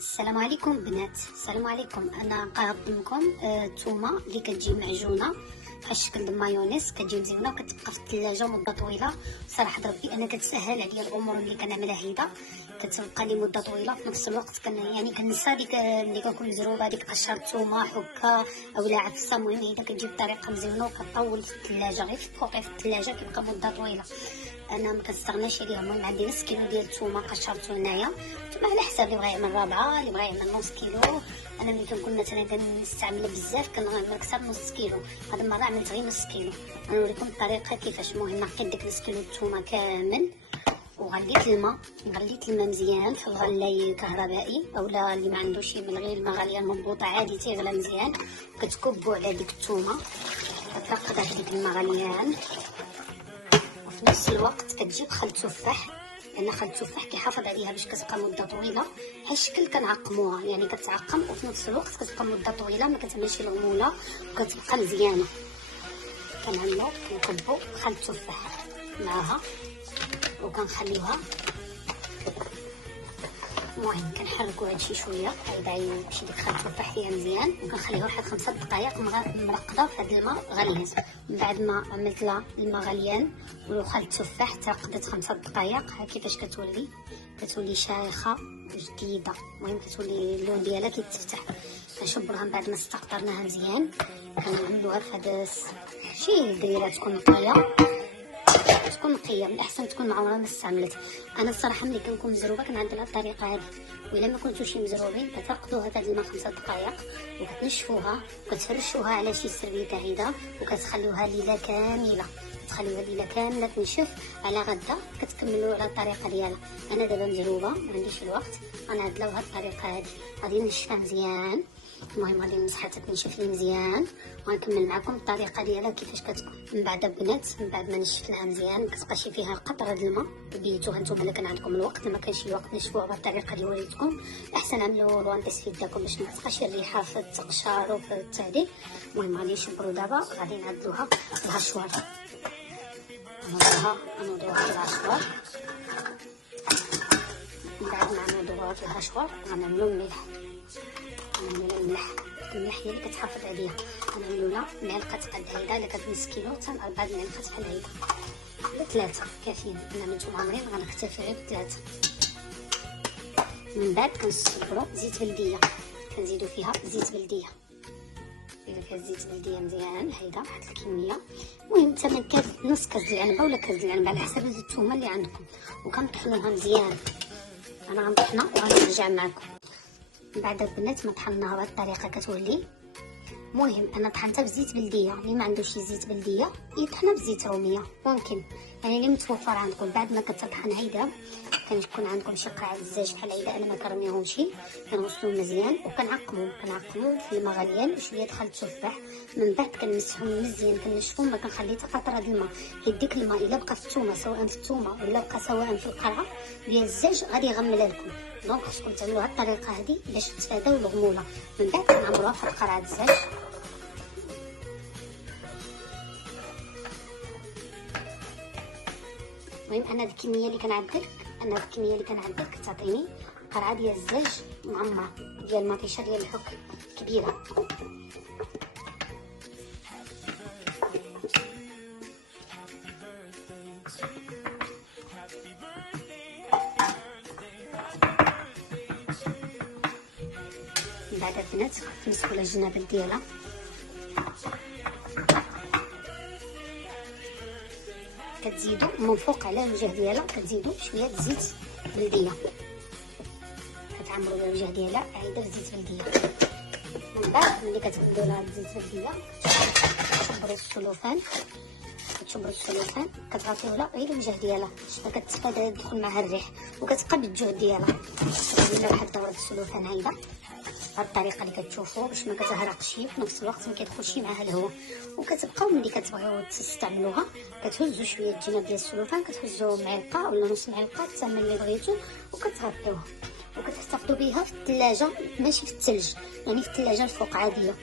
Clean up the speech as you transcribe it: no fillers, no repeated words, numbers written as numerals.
السلام عليكم بنات، السلام عليكم. انا غنقدم لكم الثومه اللي كتجي معجونه بحال الشكل ديال المايونيز، كتجي مزيونه وكتبقى في الثلاجه مده طويله. صراحه ربي انا كتسهل عليا الامور اللي كنعملها هيدا، كتبقى لي مده طويله. في نفس الوقت كنسى ديك ملي كنكون مزروبه ديك قشر الثومه حكه اولا عفسه. المهم هيدا كتجي بطريقه مزيونه وكطول في الثلاجه، غير تحطيه في الثلاجه كيبقى مده طويله. انا ما كنستغناش عليها. المهم عندي نص كيلو ديال الثومه قشرته هنايا، ثم على حساب اللي بغا يعمل رابعه، اللي بغا يعمل نص كيلو. انا ملي كنكون مثلا كنستعمل بزاف كنعمل اكثر نص كيلو، هذه المره عملت غير نص كيلو. غنوريكم الطريقه كيفاش. المهم نقيت ديك نص كيلو الثومه كامل وغليت الماء، مزيان في الغلاي الكهربائي اولا اللي ما عندوش من غير الماء غاليه المضبوطه عادي تيغلى مزيان. كتكبوا على ديك الثومه كتقطع ديك الماء غليان. وفي نفس الوقت كتجيب خل تفاح، لان خل التفاح كيحافظ عليها باش كتبقى مده طويله. بحال الشكل كنعقموها، يعني كتعقم وفي نفس الوقت كتبقى مده طويله ما كتعملش الغموله وكتبقى مزيانه. كنعملو كنكبو خل التفاح معاها وكنخليوها. المهم كنحركو هادشي شويه هيدا يمشي ديك خل التفاح ليا مزيان، وكنخليوها واحد 5 دقائق مرقده في هاد الماء غليان. من بعد ما عملت لها الماء غليان وخل التفاح ترقدت 5 دقائق، ها كيفاش كتولي شايخه جديده. المهم كتولي اللون ديالها كيتفتح. كنشبروها من بعد ما استقطرناها مزيان، كنعملوها في هذا شي دايره تكون نقيه، من الاحسن تكون معمره ما استعملت. انا الصراحه ملي كنكون مزروبه كنعدل الطريقه هذه، والا ما كنتوش مزروبين كترقدوها في هذا الماء 5 دقائق وكتنشفوها وكتفرشوها على شي سربيته هيدا وكتخليوها ليله كامله تنشف. على غدا كتكملوا على الطريقه ديالها. انا دابا مزروبه ما عنديش الوقت، غنعدلو بهذه الطريقه هذه. غادي نشفها مزيان. المهم غادي نمسحها تنشف لي مزيان وغنكمل معكم الطريقه ديالها كيفاش كتكون. من بعد البنات من بعد ما نشفناها مزيان كتبقى فيها قطره د الماء، بيتوها نتوما الا كان عندكم الوقت. ما كانش الوقت نشفوها بالطريقه اللي وريتكم، احسن عملوا لوانتيس في يدكم باش ما تبقاش الريحه في التقشار وفي التعديل. المهم غادي نشبروا دابا غادي نعدلوها الهشوار. نوضوها في الهشوار. من بعد ما نوضوها في الهشوار غنعملوا الملح. الملح هي اللي كتحافظ عليها. غنعملوا لها معلقه قد هيدا، الا كانت نص كيلو حتى 4 معالق بحال هيدا ولا 3 كافيين. انا عملتهم عامرين غنكتفي غير ب3. من بعد كنصبروا زيت بلديه، كنزيدوا فيها زيت بلديه. اذا فيها زيت بلديه مزيان هيدا واحد الكميه. المهم ثمن كاس نص كاس ديال العنبه ولا كاس ديال العنبه على حسب الثومه اللي عندكم، وكنطحنوها مزيان. انا غنطحنها وغنرجع معكم. من بعد البنات ما طحناها بهذه الطريقه كتولي. المهم انا طحنتها بزيت بلديه، اللي ما عندوش زيت بلديه يطحنها بزيت روميه ممكن، يعني اللي متوفر عندكم. بعد ما كتطحن هيدا كنكون عندكم شي قاع الزاج بحال هيدا، انا ما كرميهمش، كنغسلوهم مزيان وكنعقموهم في الماء غليان وشويه خل التفاح. من بعد كنمسحهم مزيان كنشفهم، ما كنخلي حتى قطره ديال الماء. حيت ديك الماء الا بقى في الثومه سواء في الثومه ولا بقى سواء في القرعه ديال الزاج غادي يغملها لكم. دونك خصكم تعملوا هاد الطريقه هذه باش تتفاداو الغموله. من بعد كنعمروها في قرعه الزاج. المهم انا الكميه اللي كنعدل كتعطيني قرعه ديال الزاج معمره ديال المطيشه ديال الحك كبيره. من بعد البنات كنمسكوا الجنابل ديالها كتزيدوا من فوق على الوجه ديالها كتزيدوا شويه زيت بلديه، كتعمروا الوجه ديالها عايده بزيت بلديه. من بعد ملي كتبدلوا لها الزيت بلديه كتشبروا السلوفان كتعطيو لها غير الوجه ديالها باش ما كتفادى يدخل معها الريح وكتبقى بالجهد ديالها. كتدير واحد الدوره السلوفان هيدا بهاد الطريقه اللي كتشوفوا باش ما كتهرقش في نفس الوقت ما كيدخلش معها الهواء. وكتبقاو ملي كتبغيو تستعملوها كتهزوا شويه الجناب ديال السلوفان، كتهزوا معلقه ولا نص معلقه الثمن اللي بغيتو وكتغطيوها وكتحتفظوا بها في الثلاجه، ماشي في الثلج، يعني في الثلاجه الفوق عاديه.